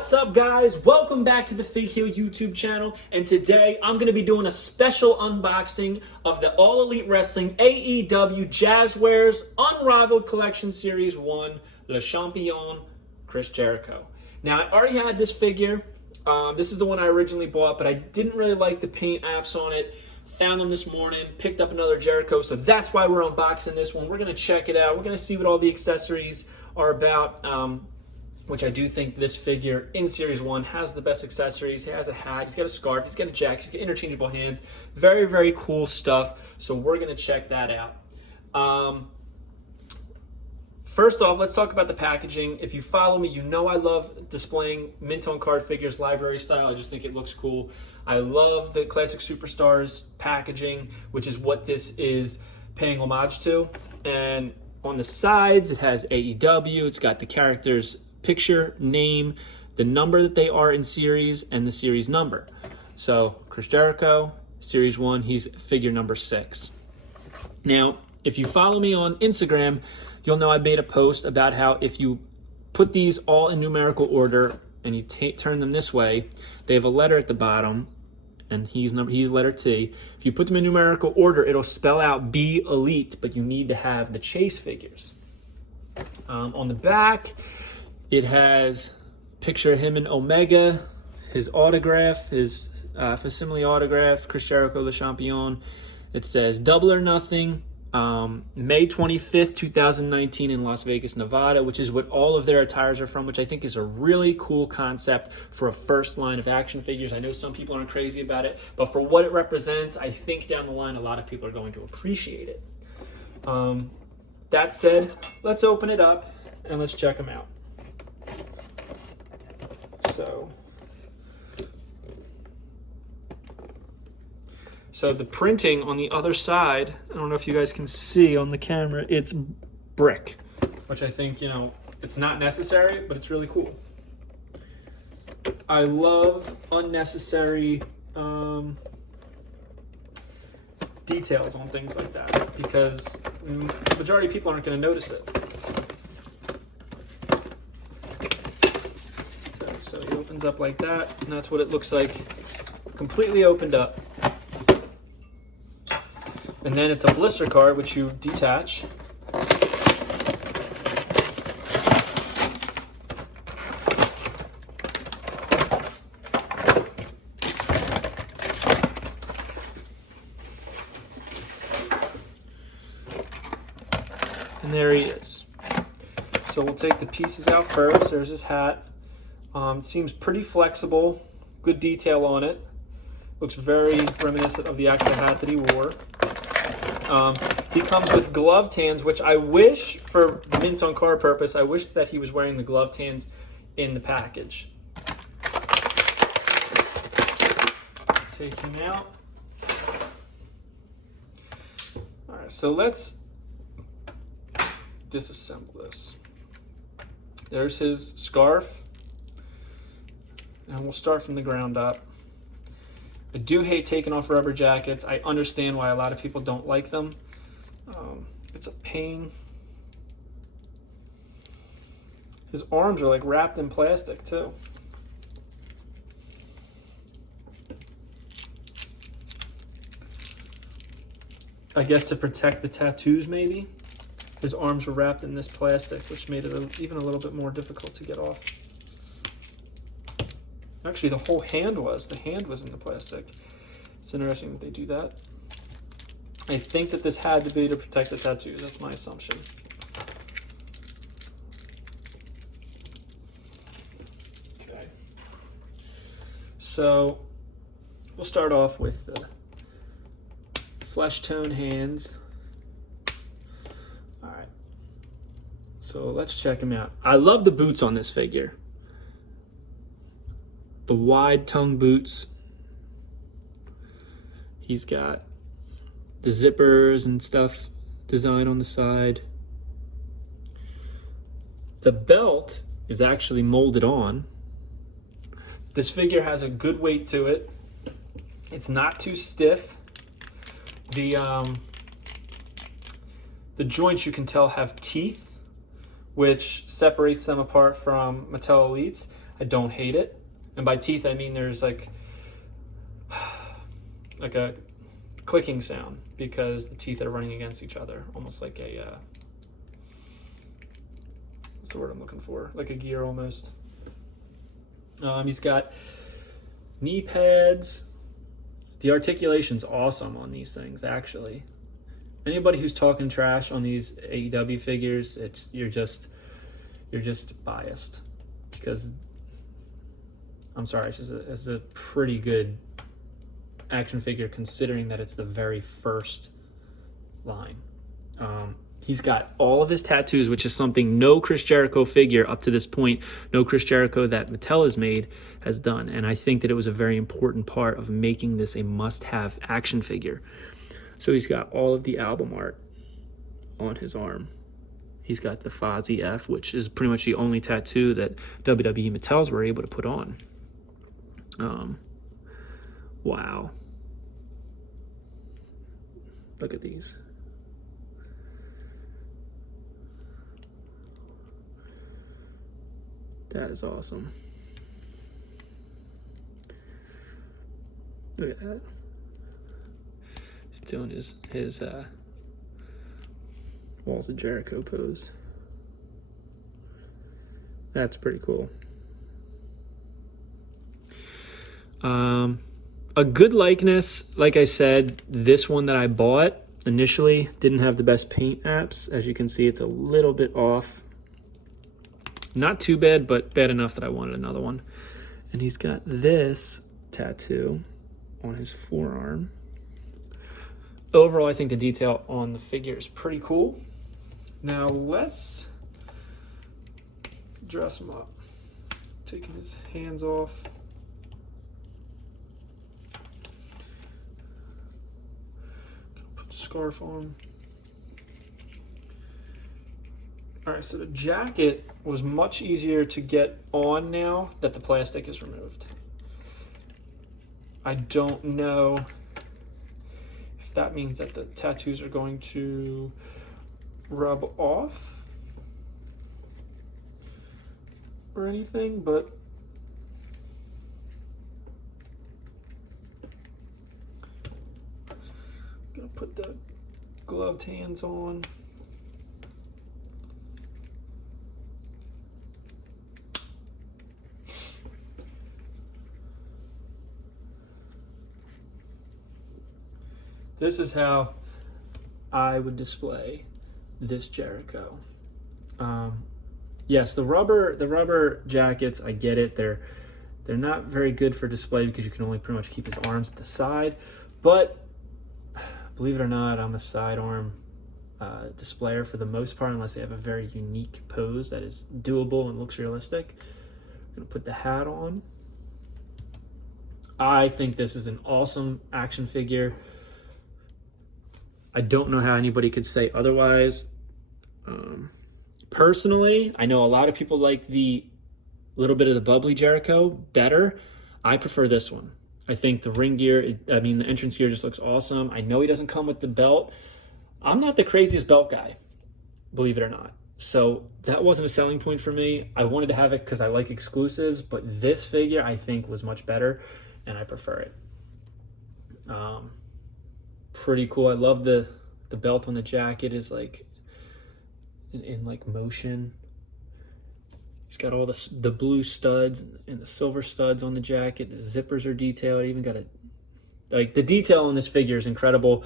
What's up, guys? Welcome back to the Fig Heel YouTube channel, and today I'm going to be doing a special unboxing of the All Elite Wrestling AEW Jazzwares Unrivaled Collection Series 1 Le Champion Chris Jericho. Now, I already had this figure. This is the one I originally bought, but I didn't really like the paint apps on it. Found them this morning, picked up another Jericho, so that's why we're unboxing this one. We're going to check it out. We're going to see what all the accessories are about. Which I do think this figure in Series 1 has the best accessories. He has a hat, he's got a scarf, he's got a jacket, he's got interchangeable hands. Very, very cool stuff. So we're going to check that out. First off, let's talk about the packaging. If you follow me, you know I love displaying mint on card figures library style. I just think it looks cool. I love the Classic Superstars packaging, which is what this is paying homage to. And on the sides, it has AEW. It's got the characters' picture, name, the number that they are in series, and the series number. So Chris Jericho, Series 1, he's figure number 6. Now, if you follow me on Instagram, you'll know I made a post about how if you put these all in numerical order and you turn them this way, they have a letter at the bottom, and he's letter T. If you put them in numerical order, it'll spell out B Elite, but you need to have the chase figures. On the back, it has a picture of him and Omega, his autograph, his facsimile autograph, Chris Jericho, Le Champion. It says Double or Nothing, May 25th, 2019 in Las Vegas, Nevada, which is what all of their attires are from, which I think is a really cool concept for a first line of action figures. I know some people aren't crazy about it, but for what it represents, I think down the line a lot of people are going to appreciate it. That said, let's open it up and let's check them out. So the printing on the other side, I don't know if you guys can see on the camera, it's brick, which I think, it's not necessary, but it's really cool. I love unnecessary details on things like that because the majority of people aren't going to notice it. So it opens up like that, and that's what it looks like, completely opened up. And then it's a blister card, which you detach. And there he is. So we'll take the pieces out first. There's his hat. Seems pretty flexible, good detail on it. Looks very reminiscent of the actual hat that he wore. He comes with gloved hands, which I wish, for mint on card purpose, I wish that he was wearing the gloved hands in the package. Take him out. All right, so let's disassemble this. There's his scarf. And we'll start from the ground up. I do hate taking off rubber jackets. I understand why a lot of people don't like them. It's a pain. His arms are like wrapped in plastic too. I guess to protect the tattoos maybe. His arms were wrapped in this plastic, which made it even a little bit more difficult to get off. Actually, the whole hand was. The hand was in the plastic. It's interesting that they do that. I think that this had to be to protect the tattoos. That's my assumption. Okay. So, we'll start off with the flesh tone hands. All right. So, let's check them out. I love the boots on this figure. The wide tongue boots. He's got the zippers and stuff design on the side. The belt is actually molded on. This figure has a good weight to it. It's not too stiff. The joints, you can tell, have teeth, which separates them apart from Mattel Elites. I don't hate it. And by teeth, I mean there's like a clicking sound because the teeth are running against each other, almost like a, what's the word I'm looking for? Like a gear almost. He's got knee pads. The articulation's awesome on these things, actually. Anybody who's talking trash on these AEW figures, you're just biased, because I'm sorry, it's a pretty good action figure considering that it's the very first line. He's got all of his tattoos, which is something no Chris Jericho figure up to this point, no Chris Jericho that Mattel has made, has done. And I think that it was a very important part of making this a must-have action figure. So he's got all of the album art on his arm. He's got the Fozzy F, which is pretty much the only tattoo that WWE Mattels were able to put on. Wow. Look at these. That is awesome. Look at that. He's doing his Walls of Jericho pose. That's pretty cool. A good likeness, like I said, this one that I bought initially didn't have the best paint apps. As you can see, it's a little bit off. Not too bad, but bad enough that I wanted another one. And he's got this tattoo on his forearm. Overall, I think the detail on the figure is pretty cool. Now let's dress him up. Taking his hands off. Put the scarf on. All right, so the jacket was much easier to get on now that the plastic is removed. I don't know if that means that the tattoos are going to rub off or anything, but I'm gonna put the gloved hands on. This is how I would display this Jericho. Yes, the rubber jackets, I get it. They're not very good for display because you can only pretty much keep his arms at the side. But believe it or not, I'm a sidearm displayer for the most part, unless they have a very unique pose that is doable and looks realistic. I'm gonna put the hat on. I think this is an awesome action figure. I don't know how anybody could say otherwise. Personally, I know a lot of people like the little bit of the bubbly Jericho better. I prefer this one. I think the ring gear, the entrance gear just looks awesome. I know he doesn't come with the belt. I'm not the craziest belt guy, believe it or not. So that wasn't a selling point for me. I wanted to have it because I like exclusives, but this figure I think was much better and I prefer it. Pretty cool. I love the belt on the jacket is like in like motion. He's got all the blue studs and the silver studs on the jacket. The zippers are detailed. Even got the detail on this figure is incredible.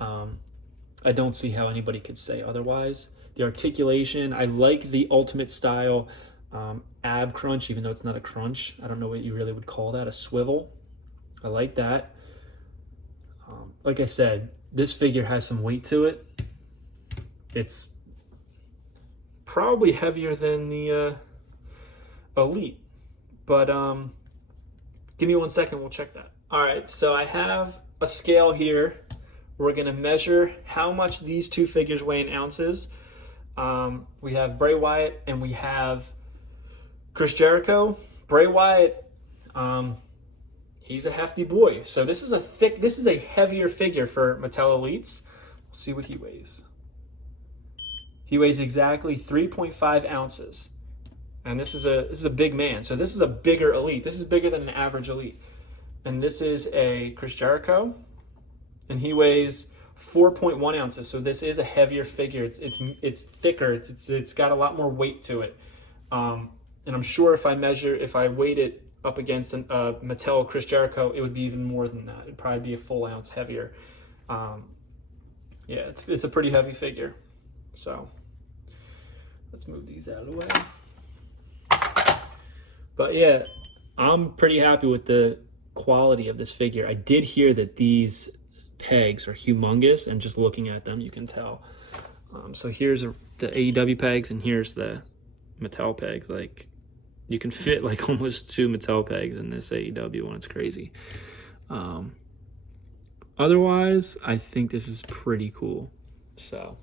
I don't see how anybody could say otherwise. The articulation, I like the Ultimate style ab crunch, even though it's not a crunch. I don't know what you really would call that, a swivel. I like that. Like I said, this figure has some weight to it. It's probably heavier than the Elite, but give me 1 second, we'll check that. All right, so I have a scale here. We're gonna measure how much these two figures weigh in ounces. We have Bray Wyatt and we have Chris Jericho. Bray Wyatt, he's a hefty boy. So this is a heavier figure for Mattel Elites. We'll see what he weighs. He weighs exactly 3.5 ounces. And this is a big man. So this is a bigger Elite. This is bigger than an average Elite. And this is a Chris Jericho, and he weighs 4.1 ounces. So this is a heavier figure. It's thicker. It's got a lot more weight to it. And I'm sure if I weighed it up against a Mattel Chris Jericho, it would be even more than that. It'd probably be a full ounce heavier. Yeah, it's a pretty heavy figure. So let's move these out of the way. But yeah, I'm pretty happy with the quality of this figure. I did hear that these pegs are humongous, and just looking at them, you can tell. So here's the AEW pegs, and here's the Mattel pegs. Like, you can fit like almost 2 Mattel pegs in this AEW one. It's crazy. Otherwise, I think this is pretty cool. So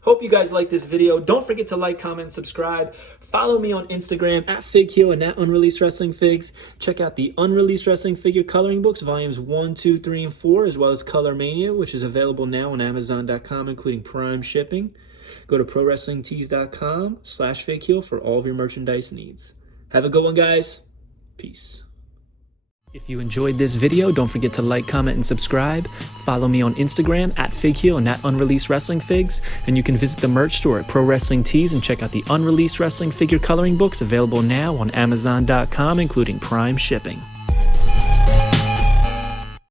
hope you guys like this video. Don't forget to like, comment, subscribe. Follow me on Instagram at FigHero and at Unreleased Wrestling Figs. Check out the Unreleased Wrestling Figure Coloring Books, volumes 1, 2, 3, and 4, as well as Color Mania, which is available now on Amazon.com, including Prime shipping. Go to ProWrestlingTees.com/FigHero for all of your merchandise needs. Have a good one, guys. Peace. If you enjoyed this video, don't forget to like, comment, and subscribe. Follow me on Instagram at FigHero and at Unreleased Wrestling Figs. And you can visit the merch store at Pro Wrestling Tees and check out the Unreleased Wrestling Figure Coloring Books, available now on Amazon.com, including Prime shipping.